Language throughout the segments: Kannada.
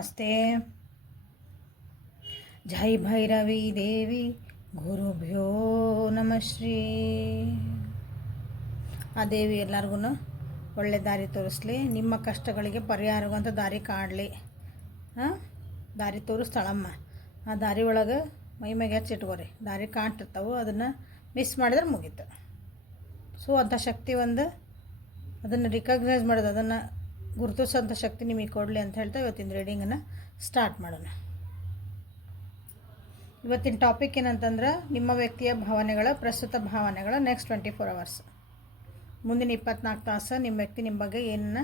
ನಮಸ್ತೆ. ಜೈ ಭೈರವಿ ದೇವಿ ಗುರುಭ್ಯೋ ನಮಃ ಶ್ರೀ. ಆ ದೇವಿ ಎಲ್ಲರಿಗೂ ಒಳ್ಳೆ ದಾರಿ ತೋರಿಸ್ಲಿ, ನಿಮ್ಮ ಕಷ್ಟಗಳಿಗೆ ಪರಿಹಾರವಂತ ದಾರಿ ಕಾಡಲಿ. ದಾರಿ ತೋರಿಸ್ತಾಳಮ್ಮ. ಆ ದಾರಿ ಒಳಗೆ ಮೈ ಮ್ಯಾಗೆ ಹಚ್ಚಿಟ್ಕೋರಿ. ದಾರಿ ಕಾಣ್ತಿರ್ತಾವೆ, ಅದನ್ನು ಮಿಸ್ ಮಾಡಿದ್ರೆ ಮುಗೀತು. ಸೊ ಅಂಥ ಶಕ್ತಿ ಒಂದು, ಅದನ್ನು ರಿಕಗ್ನೈಸ್ ಮಾಡೋದು, ಅದನ್ನು ಗುರುತಿಸೋಂಥ ಶಕ್ತಿ ನಿಮಗೆ ಕೊಡಲಿ ಅಂತ ಹೇಳ್ತಾ ಇವತ್ತಿನ ರೀಡಿಂಗನ್ನು ಸ್ಟಾರ್ಟ್ ಮಾಡೋಣ. ಇವತ್ತಿನ ಟಾಪಿಕ್ ಏನಂತಂದ್ರೆ, ನಿಮ್ಮ ವ್ಯಕ್ತಿಯ ಭಾವನೆಗಳ, ಪ್ರಸ್ತುತ ಭಾವನೆಗಳ ನೆಕ್ಸ್ಟ್ 24 hours, ಮುಂದಿನ 24 ತಾಸು ನಿಮ್ಮ ವ್ಯಕ್ತಿ ನಿಮ್ಮ ಬಗ್ಗೆ ಏನನ್ನ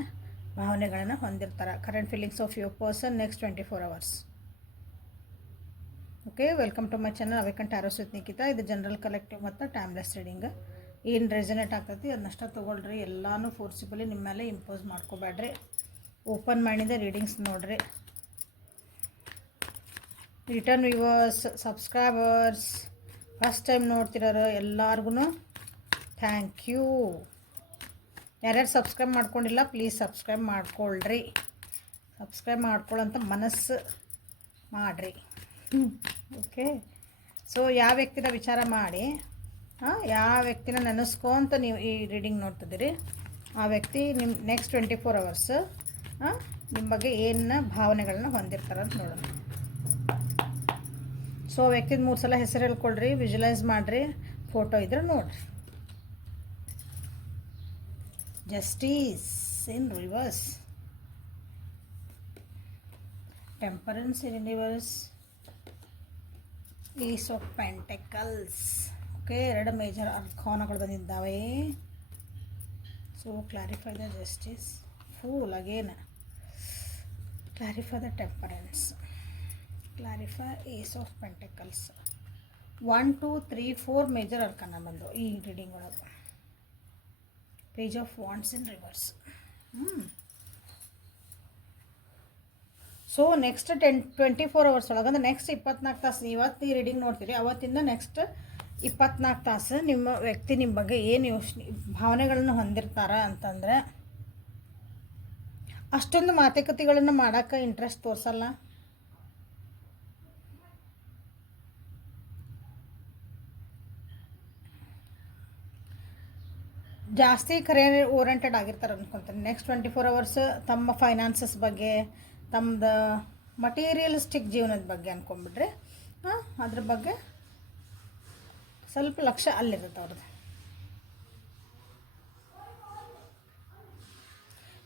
ಭಾವನೆಗಳನ್ನು ಹೊಂದಿರ್ತಾರೆ. Current feelings of your person next 24 hours. Okay, welcome to my channel awaken tarot with Nikhita. ಇದು ಜನರಲ್ ಕಲೆಕ್ಟಿವ್ ಮತ್ತು ಟೈಮ್ಲೆಸ್ ರೀಡಿಂಗ್. ಏನು ರೆಸನೇಟ್ ಆಗ್ತೈತಿ ಅದನ್ನಷ್ಟ ತೊಗೊಳ್ರಿ. ಎಲ್ಲನೂ ಫೋರ್ಸಿಬಲಿ ನಿಮ್ಮ ಮೇಲೆ ಇಂಪೋಸ್ ಮಾಡ್ಕೋಬೇಡ್ರಿ. ಓಪನ್ ಮೈಂಡಿಂದ ರೀಡಿಂಗ್ಸ್ ನೋಡ್ರಿ. Return viewers, subscribers, first time ನೋಡ್ತಿರೋರು ಎಲ್ಲರಿಗೂ ಥ್ಯಾಂಕ್ ಯು. ಯಾರ್ಯಾರು ಸಬ್ಸ್ಕ್ರೈಬ್ ಮಾಡ್ಕೊಂಡಿಲ್ಲ ಪ್ಲೀಸ್ ಸಬ್ಸ್ಕ್ರೈಬ್ ಮಾಡ್ಕೊಳ್ರಿ. ಸಬ್ಸ್ಕ್ರೈಬ್ ಮಾಡ್ಕೊಳ್ಳೋಂಥ ಮನಸ್ಸು ಮಾಡಿರಿ. ಓಕೆ, ಸೊ ಯಾವ ವ್ಯಕ್ತಿನ ವಿಚಾರ ಮಾಡಿ, ಯಾವ ವ್ಯಕ್ತಿನ ನೆನೆಸ್ಕೊಂತ ನೀವು ಈ ರೀಡಿಂಗ್ ನೋಡ್ತಿದ್ದೀರಿ, ಆ ವ್ಯಕ್ತಿ ನಿಮ್ಮ ನೆಕ್ಸ್ಟ್ 24 hours ನಿಮ್ಮ ಬಗ್ಗೆ ಏನು ಭಾವನೆಗಳನ್ನ ಹೊಂದಿರ್ತಾರೆ ಅಂತ ನೋಡೋಣ. ಸೊ ವ್ಯಕ್ತಿದ 3 ಸಲ ಹೆಸರು ಹೇಳ್ಕೊಳ್ರಿ, ವಿಜುವಲೈಸ್ ಮಾಡಿರಿ, ಫೋಟೋ ಇದ್ರೆ ನೋಡಿರಿ. Justice in reverse, temperance in reverse, ace of pentacles. Okay, 2 major ಅರ್ಥಾನಗಳು ಬಂದಿದ್ದಾವೆ. So clarify the justice, fool again, clarify the temperance, clarify ace of pentacles. 1 2 3 4 major arcana ಬಂದು ಈ ರೀಡಿಂಗ್ ಒಳಗೆ. Page of wands in reverse. So next 24 hours ಒಳಗೆ, ಅಂದರೆ ನೆಕ್ಸ್ಟ್ 24 ತಾಸು, ಇವತ್ತು ಈ ರೀಡಿಂಗ್ ನೋಡ್ತೀರಿ, ಅವತ್ತಿಂದ ನೆಕ್ಸ್ಟ್ 24 ತಾಸು ನಿಮ್ಮ ವ್ಯಕ್ತಿ ನಿಮ್ಮ ಬಗ್ಗೆ ಏನು ಯೋಚನೆ ಭಾವನೆಗಳನ್ನು ಹೊಂದಿರ್ತಾರ ಅಂತಂದರೆ, ಅಷ್ಟೊಂದು ಮಾತುಕತೆಗಳನ್ನು ಮಾಡೋಕ್ಕೆ ಇಂಟ್ರೆಸ್ಟ್ ತೋರಿಸಲ್ಲ. ಜಾಸ್ತಿ ಕರಿಯರ್ ಓರಿಯೆಂಟೆಡ್ ಆಗಿರ್ತಾರೆ ಅಂದ್ಕೊತೀನಿ. ನೆಕ್ಸ್ಟ್ 24 hours ತಮ್ಮ ಫೈನಾನ್ಸಸ್ ಬಗ್ಗೆ, ತಮ್ಮದು ಮಟೀರಿಯಲಿಸ್ಟಿಕ್ ಜೀವನದ ಬಗ್ಗೆ ಅಂದ್ಕೊಂಬಿಡ್ರಿ. ಅದ್ರ ಬಗ್ಗೆ ಸ್ವಲ್ಪ ಲಕ್ಷ್ಯ ಅಲ್ಲಿರುತ್ತೆ ಅವ್ರದ್ದು.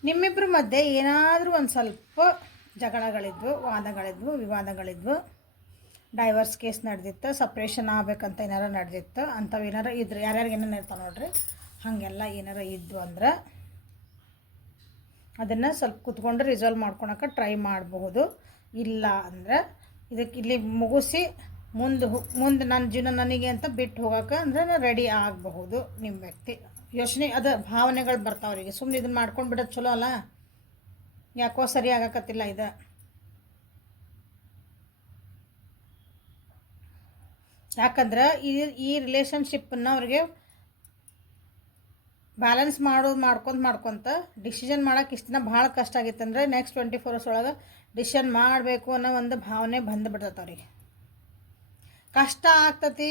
ನಿಮ್ಮಿಬ್ಬರ ಮಧ್ಯೆ ಏನಾದರೂ ಒಂದು ಸ್ವಲ್ಪ ಜಗಳಗಳಿದ್ವು, ವಾದಗಳಿದ್ವು, ವಿವಾದಗಳಿದ್ವು, ಡೈವರ್ಸ್ ಕೇಸ್ ನಡೆದಿತ್ತು, ಸಪ್ರೇಷನ್ ಆಗಬೇಕಂತ ಏನಾರ ನಡೆದಿತ್ತು, ಅಂಥವು ಏನಾರ ಇದ್ರೆ, ಯಾರ್ಯಾರಿಗೆ ಏನೇನು ಇರ್ತಾವೆ ನೋಡ್ರಿ, ಹಾಗೆಲ್ಲ ಏನಾರ ಇದ್ವು ಅಂದ್ರೆ ಅದನ್ನು ಸ್ವಲ್ಪ ಕೂತ್ಕೊಂಡು ರಿಸಾಲ್ವ್ ಮಾಡ್ಕೊಳಕ್ಕೆ ಟ್ರೈ ಮಾಡಬಹುದು. ಇಲ್ಲ ಅಂದರೆ ಇದಕ್ಕೆ ಇಲ್ಲಿ ಮುಗಿಸಿ ಮುಂದೆ ನನ್ನ ಜೀವನ ನನಗೆ ಅಂತ ಬಿಟ್ಟು ಹೋಗೋಕೆ ಅಂದರೆ ರೆಡಿ ಆಗಬಹುದು ನಿಮ್ಮ ವ್ಯಕ್ತಿ. ಯೋಚನೆ ಅದು ಭಾವನೆಗಳು ಬರ್ತಾವೆ ಅವರಿಗೆ. ಸುಮ್ಮನೆ ಇದನ್ನು ಮಾಡ್ಕೊಂಡು ಬಿಡೋದು ಚಲೋ ಅಲ್ಲ, ಯಾಕೋ ಸರಿ ಆಗಕತ್ತಿಲ್ಲ ಇದು. ಯಾಕಂದ್ರೆ ಈ ರಿಲೇಷನ್ಶಿಪ್ಪನ್ನು ಅವ್ರಿಗೆ ಬ್ಯಾಲೆನ್ಸ್ ಮಾಡ್ಕೊತ ಡಿಸಿಷನ್ ಮಾಡೋಕೆ ಇಷ್ಟು ದಿನ ಭಾಳ ಕಷ್ಟ ಆಗಿತ್ತು. ಅಂದರೆ ನೆಕ್ಸ್ಟ್ 24 hours ಒಳಗೆ ಡಿಸಿಷನ್ ಮಾಡಬೇಕು ಅನ್ನೋ ಒಂದು ಭಾವನೆ ಬಂದುಬಿಡ್ತೈತೆ ಅವ್ರಿಗೆ. ಕಷ್ಟ ಆಗ್ತತಿ,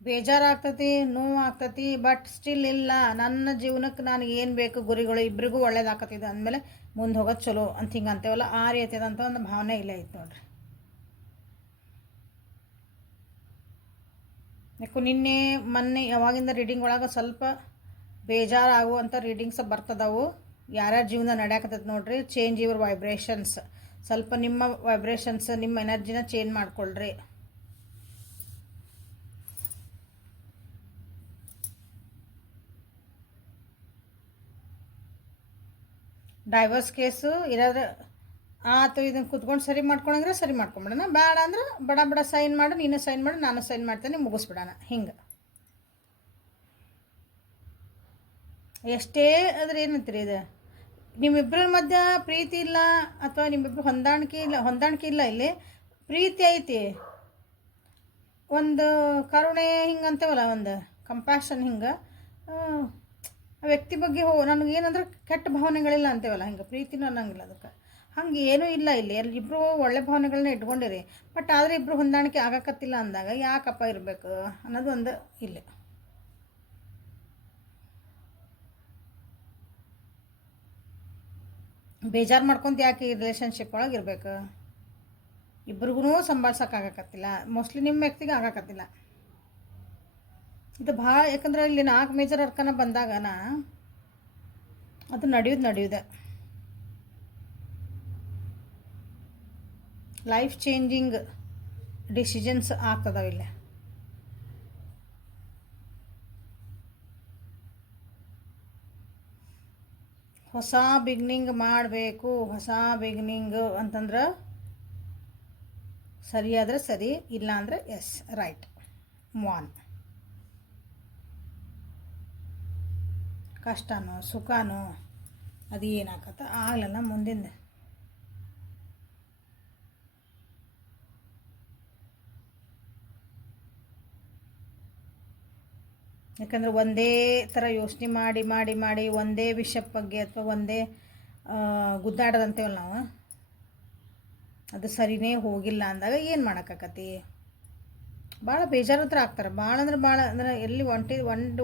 ಬೇಜಾರಾಗ್ತತಿ, ನೋವು ಆಗ್ತತಿ, ಬಟ್ ಸ್ಟಿಲ್ ಇಲ್ಲ, ನನ್ನ ಜೀವನಕ್ಕೆ ನನಗೆ ಏನು ಬೇಕು, ಗುರಿಗಳು ಇಬ್ಬರಿಗೂ ಒಳ್ಳೇದಾಗ್ತದೆ ಅಂದಮೇಲೆ ಮುಂದೆ ಹೋಗೋದು ಚಲೋ ಅಂತ ಹಿಂಗೆ ಅಂತೇವಲ್ಲ, ಆ ರೀತಿಯಾದಂಥ ಒಂದು ಭಾವನೆ ಇಲ್ಲೇ ಐತೆ ನೋಡ್ರಿ. ಯಾಕೋ ನಿನ್ನೆ ಮೊನ್ನೆ ಯಾವಾಗಿಂದ ರೀಡಿಂಗ್ ಒಳಗೆ ಸ್ವಲ್ಪ ಬೇಜಾರಾಗುವಂಥ ರೀಡಿಂಗ್ಸ್ ಬರ್ತದವು. ಯಾರ್ಯಾರ ಜೀವನ ನಡೆಯಕತ್ತೈತೆ ನೋಡ್ರಿ, ಚೇಂಜ್ ಯುವರ್ ವೈಬ್ರೇಷನ್ಸ್. ಸ್ವಲ್ಪ ನಿಮ್ಮ ವೈಬ್ರೇಷನ್ಸ್, ನಿಮ್ಮ ಎನರ್ಜಿನ ಚೇಂಜ್ ಮಾಡ್ಕೊಳ್ರಿ. ಡೈವರ್ಸ್ ಕೇಸು ಇರೋದ್ರೆ ಆತು, ಇದನ್ನು ಕುತ್ಕೊಂಡು ಸರಿ ಮಾಡ್ಕೊಂಡ್ರೆ ಸರಿ ಮಾಡ್ಕೊಂಬಿಡೋಣ, ಬೇಡ ಅಂದ್ರೆ ಬಡ ಸೈನ್ ಮಾಡು, ನೀನು ಸೈನ್ ಮಾಡು, ನಾನು ಸೈನ್ ಮಾಡ್ತೇನೆ, ಮುಗಿಸ್ಬಿಡೋಣ. ಹಿಂಗೆ ಎಷ್ಟೇ ಅದ್ರ ಏನಂತೀರಿ, ಇದು ನಿಮ್ಮಿಬ್ಬರ ಮಧ್ಯ ಪ್ರೀತಿ ಇಲ್ಲ ಅಥವಾ ನಿಮ್ಮಿಬ್ಬರು ಹೊಂದಾಣಿಕೆ ಇಲ್ಲ. ಇಲ್ಲಿ ಪ್ರೀತಿ ಐತಿ, ಒಂದು ಕರುಣೆ ಹಿಂಗೆ ಅಂತೇವಲ್ಲ, ಒಂದು ಕಂಪ್ಯಾಷನ್, ಹಿಂಗೆ ಆ ವ್ಯಕ್ತಿ ಬಗ್ಗೆ ನನಗೇನಂದ್ರೆ ಕೆಟ್ಟ ಭಾವನೆಗಳಿಲ್ಲ ಅಂತೇವಲ್ಲ, ಹಿಂಗೆ ಪ್ರೀತಿನೂ ಅನ್ನಂಗಿಲ್ಲ ಅದಕ್ಕೆ. ಹಂಗೆ ಏನೂ ಇಲ್ಲ ಇಲ್ಲಿ ಇಬ್ಬರು ಒಳ್ಳೆ ಭಾವನೆಗಳನ್ನ ಇಟ್ಕೊಂಡಿರಿ. ಬಟ್ ಆದರೆ ಇಬ್ಬರು ಹೊಂದಾಣಿಕೆ ಆಗಕತ್ತಿಲ್ಲ ಅಂದಾಗ ಯಾಕಪ್ಪ ಇರಬೇಕು ಅನ್ನೋದು ಒಂದು ಇಲ್ಲಿ. ಬೇಜಾರು ಮಾಡ್ಕೊಂತ ಯಾಕೆ ಈ ರಿಲೇಷನ್ಶಿಪ್ ಒಳಗೆ ಇರಬೇಕು? ಇಬ್ರಿಗೂ ಸಂಭಾಳ್ಸೋಕ್ಕಾಗಕತ್ತಿಲ್ಲ, ಮೋಸ್ಟ್ಲಿ ನಿಮ್ಮ ವ್ಯಕ್ತಿಗೆ ಆಗಕತ್ತಿಲ್ಲ ಇದು ಭಾಳ. ಯಾಕಂದ್ರೆ ಇಲ್ಲಿ 4 ಮೇಜರ್ ಅರ್ಕನ ಬಂದಾಗನ ಅದು ನಡೆಯುತ್ತೆ. ಲೈಫ್ ಚೇಂಜಿಂಗ್ ಡಿಸಿಷನ್ಸ್ ಆಗ್ತದವ ಇಲ್ಲಿ. ಹೊಸ ಬಿಗ್ನಿಂಗ್ ಮಾಡಬೇಕು. ಹೊಸ ಬಿಗ್ನಿಂಗ್ ಅಂತಂದ್ರೆ ಸರಿಯಾದರೆ ಸರಿ, ಇಲ್ಲ ಅಂದರೆ ಎಸ್ ರೈಟ್ ಮೂವ್. ಕಷ್ಟನೋ ಸುಖನೋ ಅದು ಏನಾಗತ್ತ ಆಗಲಲ್ಲ ಮುಂದಿಂದ. ಯಾಕಂದರೆ ಒಂದೇ ಥರ ಯೋಚನೆ ಮಾಡಿ ಮಾಡಿ ಮಾಡಿ ಒಂದೇ ವಿಷಯ ಬಗ್ಗೆ ಅಥವಾ ಒಂದೇ ಗುದ್ದಾಡೋದಂತೇವಲ್ಲ ನಾವು, ಅದು ಸರಿನೇ ಹೋಗಿಲ್ಲ ಅಂದಾಗ ಏನು ಮಾಡೋಕ್ಕಾಕತಿ? ಭಾಳ ಬೇಜಾರು ಹತ್ರ ಆಗ್ತಾರೆ. ಭಾಳ ಅಂದ್ರೆ ಎಲ್ಲಿ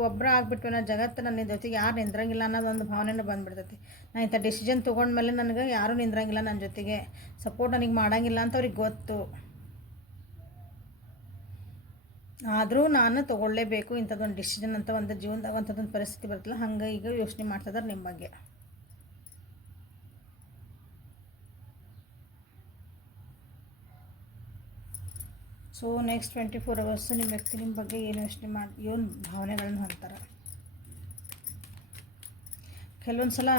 ಒಬ್ಬರ ಆಗ್ಬಿಟ್ಟು ನಾನು ಜಗತ್ತು ನನ್ನ ಜೊತೆಗೆ ಯಾರು ನಿಂದ್ರಂಗಿಲ್ಲ ಅನ್ನೋದು ಒಂದು ಭಾವನೆನೂ ಬಂದುಬಿಡ್ತೈತಿ. ನಾನು ಇಂಥ ಡಿಸಿಷನ್ ತೊಗೊಂಡ್ಮೇಲೆ ನನಗೆ ಯಾರೂ ನಿಂದ್ರಂಗಿಲ್ಲ, ನನ್ನ ಜೊತೆಗೆ ಸಪೋರ್ಟ್ ನನಗೆ ಮಾಡೋಂಗಿಲ್ಲ ಅಂತ ಅವ್ರಿಗೆ ಗೊತ್ತು. ಆದರೂ ನಾನು ತೊಗೊಳ್ಳೇಬೇಕು ಇಂಥದ್ದೊಂದು ಡಿಸಿಷನ್ ಅಂತ ಒಂದು ಜೀವನದಾಗ ಅಂಥದ್ದೊಂದು ಪರಿಸ್ಥಿತಿ ಬರ್ತಲ್ಲ, ಹಂಗೆ ಈಗ ಯೋಚನೆ ಮಾಡ್ತಿದ್ದಾರೆ ನಿಮ್ಮ ಬಗ್ಗೆ. ಸೊ ನೆಕ್ಸ್ಟ್ 24 hours ನಿಮ್ಮ ವ್ಯಕ್ತಿ ನಿಮ್ಮ ಬಗ್ಗೆ ಏನು ಯೋಚನೆ ಏನು ಭಾವನೆಗಳನ್ನು ಹೊಂತಾರೆ. ಕೆಲವೊಂದು ಸಲ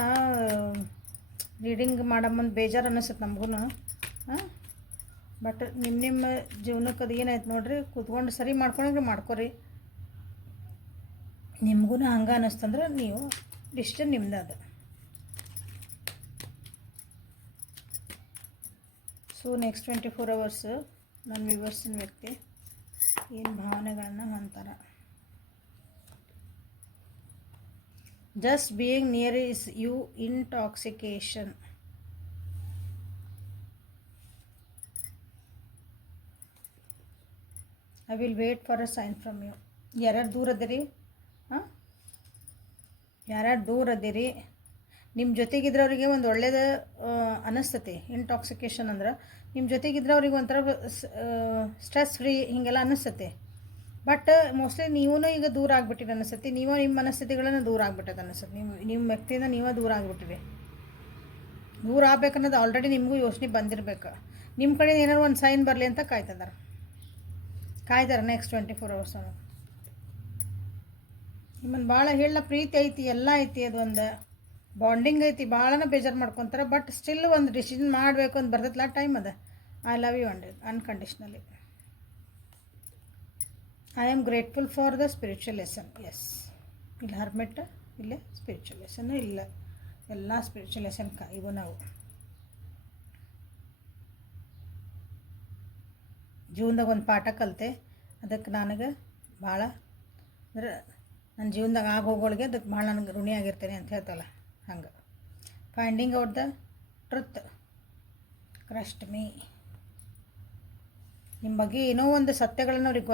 ರೀಡಿಂಗ್ ಮಾಡೋ ಮುಂದೆ ಬೇಜಾರು ಅನ್ನಿಸುತ್ತೆ ನಮಗೂ. ಬಟ್ ನಿಮ್ಮ ಜೀವನಕ್ಕೆ ಅದು ಏನಾಯ್ತು ನೋಡ್ರಿ, ಕೂತ್ಕೊಂಡು ಸರಿ ಮಾಡ್ಕೊರಿ. ನಿಮಗೂ ಹಂಗೆ ಅನ್ನಿಸ್ತಂದ್ರೆ ನೀವು ಡಿಸಿಷನ್ ನಿಮ್ದು ಅದು. ಸೊ ನೆಕ್ಸ್ಟ್ 24 hours ನನ್ನ ವ್ಯೂವರ್ಸಿನ ವ್ಯಕ್ತಿ ಏನು ಭಾವನೆಗಳನ್ನ ಹೊಂತಾರೆ. Just being near is you intoxication. I will wait for a sign from you. ಯಾರ್ಯಾರು ದೂರ ಅದಿರಿ, ಯಾರ್ಯಾರು ದೂರ ಅದಿರಿ, ನಿಮ್ಮ ಜೊತೆಗಿದ್ರವ್ರಿಗೆ ಒಂದು ಒಳ್ಳೇದು ಅನ್ನಿಸ್ತತಿ. ಇಂಟಾಕ್ಸಿಕೇಶನ್ ಅಂದ್ರೆ ನಿಮ್ಮ ಜೊತೆಗಿದ್ರೆ ಅವ್ರಿಗೆ ಒಂಥರ ಸ್ಟ್ರೆಸ್ ಫ್ರೀ ಹೀಗೆಲ್ಲ ಅನ್ನಿಸ್ತತಿ. ಬಟ್ ಮೋಸ್ಟ್ಲಿ ನೀವೂ ಈಗ ದೂರ ಆಗಿಬಿಟ್ಟಿರಿ ಅನ್ನಿಸ್ತತಿ. ನೀವು ನಿಮ್ಮ ಮನಸ್ಥಿತಿಗಳನ್ನು ದೂರ ಆಗಿಬಿಟ್ಟದ ಅನ್ನಿಸ್ತತಿ. ನಿಮ್ಮ ವ್ಯಕ್ತಿಯಿಂದ ನೀವೇ ದೂರ ಆಗಿಬಿಟ್ಟಿರಿ. ದೂರ ಆಗ್ಬೇಕನ್ನೋದು ಆಲ್ರೆಡಿ ನಿಮಗೂ ಯೋಚನೆ ಬಂದಿರಬೇಕು. ನಿಮ್ಮ ಕಡೆ ಏನಾದ್ರು ಒಂದು ಸೈನ್ ಬರಲಿ ಅಂತ ಕಾಯ್ತಾರೆ ನೆಕ್ಸ್ಟ್ 24 hours. ನಿಮ್ಮನ್ನು ಭಾಳ ಹೇಳ ಪ್ರೀತಿ ಐತಿ, ಎಲ್ಲ ಐತಿ, ಅದೊಂದು ಬಾಂಡಿಂಗ್ ಐತಿ, ಭಾಳನ ಬೇಜಾರು ಮಾಡ್ಕೊತಾರೆ. ಬಟ್ ಸ್ಟಿಲ್ ಒಂದು ಡಿಸಿಷನ್ ಮಾಡಬೇಕು ಅಂತ ಬರ್ತೈತಲ್ಲ ಟೈಮ್ ಅದ. I love you unconditionally. I am grateful for the spiritual lesson. Yes, ಇಲ್ಲಿ ಹರ್ಮೆಟ್, ಇಲ್ಲೇ ಸ್ಪಿರಿಚುವಲ್ ಲೆಸನ್ನು, ಇಲ್ಲ ಎಲ್ಲ ಸ್ಪಿರಿಚುವಲ್ ಲೆಸನ್ ಇವು ನಾವು ಜೀವನದಾಗ ಒಂದು ಪಾಠ ಕಲಿತೆ. ಅದಕ್ಕೆ ನನಗೆ ಭಾಳ ಅಂದ್ರೆ ನನ್ನ ಜೀವನದಾಗ ಆಗೋಗಳಿಗೆ ಅದಕ್ಕೆ ಭಾಳ ನನಗೆ ಋಣಿಯಾಗಿರ್ತೇನೆ ಅಂತ ಹೇಳ್ತಲ್ಲ ಹಂಗೆ. Finding out the truth, trust me. ನಿಮ್ಮ ಬಗ್ಗೆ ಏನೋ ಒಂದು ಸತ್ಯಗಳನ್ನ ಅವ್ರಿಗೆ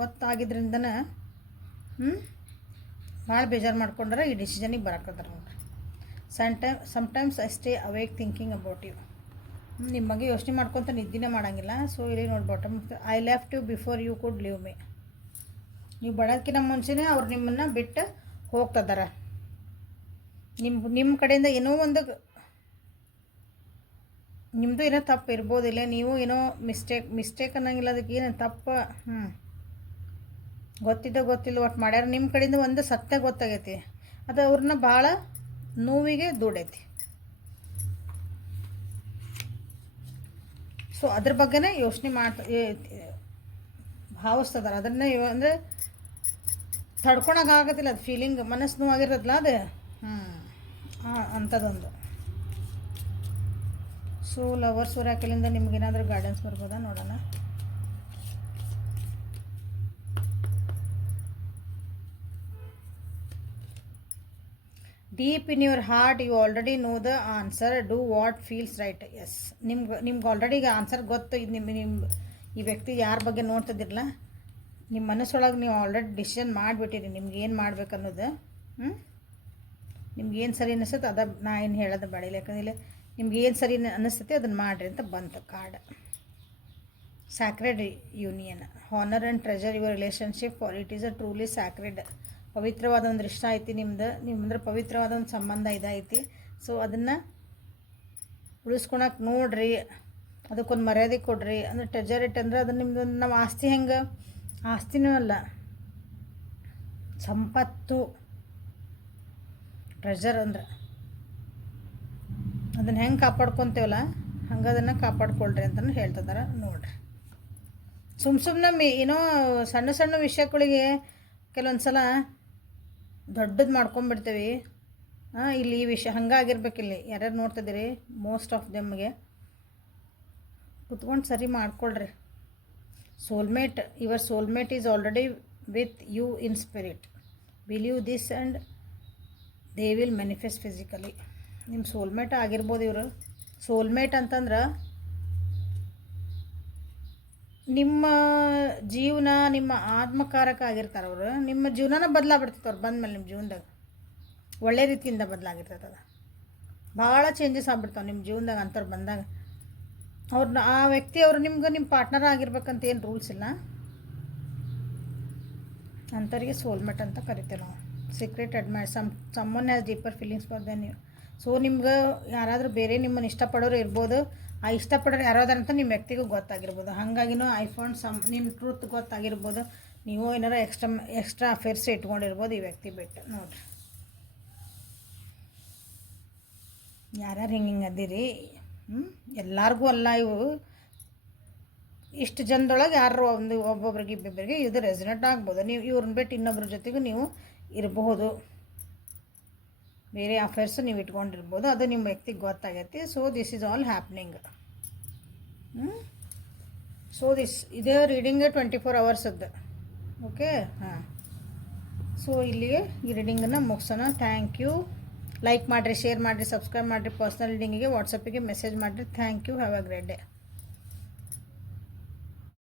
ಗೊತ್ತಾಗಿದ್ರಿಂದನೇ ಭಾಳ ಬೇಜಾರು ಮಾಡ್ಕೊಂಡ್ರೆ ಈ ಡಿಸಿಷನಿಗೆ ಬರಕತ್ತಾರೆ ನೋಡ್ರಿ. Sometimes I stay awake thinking about you. ನಿಮ್ಮ ಬಗ್ಗೆ ಯೋಚನೆ ಮಾಡ್ಕೊತ ನಿದ್ದಿನೇ ಮಾಡೋಂಗಿಲ್ಲ. ಸೊ ಇಲ್ಲಿ ನೋಡಿ bottom, I left you before you could leave me. ನೀವು ಬಡೋದಕ್ಕಿಂತ ಮುಂಚೆನೇ ಅವ್ರು ನಿಮ್ಮನ್ನು ಬಿಟ್ಟು ಹೋಗ್ತಿದ್ದಾರೆ. ನಿಮ್ಮ ಕಡೆಯಿಂದ ಏನೋ ಒಂದು ನಿಮ್ಮದು ಏನೋ ತಪ್ಪು ಇರ್ಬೋದಿಲ್ಲ, ನೀವು ಏನೋ ಮಿಸ್ಟೇಕ್ ಅನ್ನೋಂಗಿಲ್ಲ, ಅದಕ್ಕೆ ಏನೋ ತಪ್ಪು ಗೊತ್ತಿಲ್ಲ ಒಟ್ಟು ಮಾಡ್ಯಾರ. ನಿಮ್ಮ ಕಡೆಯಿಂದ ಒಂದು ಸತ್ಯ ಗೊತ್ತಾಗೈತಿ, ಅದು ಅವ್ರನ್ನ ಭಾಳ ನೋವಿಗೆ ದೂಡೈತಿ. ಸೊ ಅದ್ರ ಬಗ್ಗೆನೇ ಯೋಚನೆ ಭಾವಿಸ್ತದಾರೆ. ಅದನ್ನೇ ಅಂದರೆ ತಡ್ಕೊಳಕ್ಕಾಗತ್ತಿಲ್ಲ, ಅದು ಫೀಲಿಂಗ್ ಮನಸ್ಸು ನೋವಾಗಿರ್ತದಲ್ಲ ಅದು ಅಂಥದ್ದೊಂದು. ಸೊ ಲವರ್ಸ್ ಒರಾಕಲಿಂದ ನಿಮ್ಗೇನಾದರೂ ಗೈಡೆನ್ಸ್ ಬರ್ಬೋದಾ ನೋಡೋಣ. Deep in your heart you already know the answer, do what feels right. Yes, ನಿಮ್ಗೆ ಆಲ್ರೆಡಿ ಈಗ ಆನ್ಸರ್ ಗೊತ್ತು. ಇದು ನಿಮ್ಮ ಈ ವ್ಯಕ್ತಿ ಯಾರ ಬಗ್ಗೆ ನೋಡ್ತಿದ್ದಿರಲ್ಲ, ನಿಮ್ಮ ಮನಸ್ಸೊಳಗೆ ನೀವು ಆಲ್ರೆಡಿ ಡಿಸಿಷನ್ ಮಾಡಿಬಿಟ್ಟಿರಿ ನಿಮ್ಗೆ ಏನು ಮಾಡ್ಬೇಕು ಅನ್ನೋದು. ನಿಮ್ಗೆ ಏನು ಸರಿ ಅನ್ನಿಸುತ್ತೆ ಅದ ನಾ ಏನು ಹೇಳೋದು ಬೇಡ. ಯಾಕಂದರೆ ನಿಮ್ಗೆ ಏನು ಸರಿ ಅನ್ನಿಸ್ತೈತಿ ಅದನ್ನು ಮಾಡಿರಿ ಅಂತ ಬಂತು card. Sacred union, honour and treasure your relationship for it is a truly sacred. ಪವಿತ್ರವಾದ ಒಂದು ರಿಷ್ಟ ಐತಿ ನಿಮ್ಮಂದ್ರೆ ಪವಿತ್ರವಾದ ಒಂದು ಸಂಬಂಧ ಇದೈತಿ. ಸೊ ಅದನ್ನು ಉಳಿಸ್ಕೊಳಕ್ಕೆ ನೋಡ್ರಿ, ಅದಕ್ಕೊಂದು ಮರ್ಯಾದೆ ಕೊಡ್ರಿ. ಅಂದರೆ ಟ್ರೆಜರ್ ಇಟ್ ಅಂದ್ರೆ ಅದು ನಿಮ್ಮದು ನಮ್ಮ ಆಸ್ತಿ. ಹೆಂಗೆ ಆಸ್ತಿನೂ ಅಲ್ಲ, ಸಂಪತ್ತು. ಟ್ರೆಜರ್ ಅಂದ್ರೆ ಅದನ್ನು ಹೆಂಗೆ ಕಾಪಾಡ್ಕೊತೇವಲ್ಲ ಹಂಗೆ ಅದನ್ನು ಕಾಪಾಡ್ಕೊಳ್ರಿ ಅಂತಲೂ ಹೇಳ್ತಿದ್ದಾರೆ ನೋಡ್ರಿ. ಸುಮ್ಮನೆ ಏನೋ ಸಣ್ಣ ಸಣ್ಣ ವಿಷಯಗಳಿಗೆ ಕೆಲವೊಂದು ಸಲ ದೊಡ್ಡದು ಮಾಡ್ಕೊಂಬಿಡ್ತೀವಿ. ಇಲ್ಲಿ ಈ ವಿಷಯ ಹಂಗಾಗಿರ್ಬೇಕಿಲ್ಲಿ. ಯಾರ್ಯಾರು ನೋಡ್ತಿದ್ದೀರಿ ಮೋಸ್ಟ್ ಆಫ್ ದೆಮ್ಗೆ ಕುತ್ಕೊಂಡು ಸರಿ ಮಾಡ್ಕೊಳ್ರಿ. Soulmate, your soulmate is already with you in spirit. Believe this and they will manifest physically. ನಿಮ್ಮ ಸೋಲ್ಮೇಟ್ ಆಗಿರ್ಬೋದು ಇವರು. ಸೋಲ್ಮೇಟ್ ಅಂತಂದ್ರೆ ನಿಮ್ಮ ಜೀವನ, ನಿಮ್ಮ ಆತ್ಮಕಾರಕ ಆಗಿರ್ತಾರೆ ಅವರು. ನಿಮ್ಮ ಜೀವನನ ಬದಲಾಗ್ಬಿಡ್ತೈತೆ ಅವ್ರು ಬಂದಮೇಲೆ. ನಿಮ್ಮ ಜೀವನದಾಗ ಒಳ್ಳೆ ರೀತಿಯಿಂದ ಬದಲಾಗಿರ್ತೈತೆ. ಅದು ಭಾಳ ಚೇಂಜಸ್ ಆಗ್ಬಿಡ್ತಾವೆ ನಿಮ್ಮ ಜೀವನದಾಗ ಅಂಥವ್ರು ಬಂದಾಗ. ಅವ್ರನ್ನ ಆ ವ್ಯಕ್ತಿ ಅವರು ನಿಮ್ಮ ಪಾರ್ಟ್ನರ್ ಆಗಿರ್ಬೇಕಂತ ಏನು ರೂಲ್ಸ್ ಇಲ್ಲ. ಅಂಥವ್ರಿಗೆ ಸೋಲ್ಮೇಟ್ ಅಂತ ಕರಿತೀವಿ ನಾವು. Secret admire, someone has deeper feelings for then you. So ನಿಮ್ಗೆ ಯಾರಾದರೂ ಬೇರೆ ನಿಮ್ಮನ್ನು ಇಷ್ಟಪಡೋರು ಇರ್ಬೋದು. ಆ ಇಷ್ಟಪಡೋರು ಯಾರಾದ್ರಂತ ನಿಮ್ಮ ವ್ಯಕ್ತಿಗೂ ಗೊತ್ತಾಗಿರ್ಬೋದು. ಹಾಗಾಗಿನೂ ಐಫೋನ್ ನಿಮ್ಮ ಟ್ರೂತ್ ಗೊತ್ತಾಗಿರ್ಬೋದು. ನೀವು ಏನಾರು ಎಕ್ಸ್ಟ್ರಾ ಅಫೇರ್ಸ್ ಇಟ್ಕೊಂಡಿರ್ಬೋದು ಈ ವ್ಯಕ್ತಿ ಬಿಟ್ಟು. ನೋಡಿರಿ ಯಾರ್ಯಾರು ಹಿಂಗೆ ಅದಿರಿ. ಎಲ್ಲರಿಗೂ ಅಲ್ಲ, ಇವು ಇಷ್ಟು ಜನದೊಳಗೆ ಯಾರು ಒಬ್ಬೊಬ್ರಿಗೆ ಇಬ್ಬೊಬ್ಬರಿಗೆ ಇದು ರೆಸಿನೆಂಟ್ ಆಗ್ಬೋದು. ನೀವು ಇವ್ರನ್ನ ಬಿಟ್ಟು ಇನ್ನೊಬ್ರ ಜೊತೆಗೂ ನೀವು ಇರಬಹುದು. ಬೇರೆ ಅಫೇರ್ಸು ನೀವು ಇಟ್ಕೊಂಡಿರ್ಬೋದು. ಅದು ನಿಮ್ಮ ವ್ಯಕ್ತಿಗೆ ಗೊತ್ತಾಗೈತಿ. So this is all happening. So ಇದೇ ರೀಡಿಂಗ್ 24 ಅವರ್ಸದ್ದು. ಓಕೆ, ಹಾಂ. ಸೊ ಇಲ್ಲಿಗೆ ಈ ರೀಡಿಂಗನ್ನು ಮುಗಿಸೋಣ. Thank you. ಲೈಕ್ ಮಾಡಿರಿ, ಶೇರ್ ಮಾಡಿರಿ, ಸಬ್ಸ್ಕ್ರೈಬ್ ಮಾಡಿರಿ. ಪರ್ಸ್ನಲ್ ರೀಡಿಂಗಿಗೆ ವಾಟ್ಸಪ್ಪಿಗೆ ಮೆಸೇಜ್ ಮಾಡಿರಿ. Thank you. Have a great day.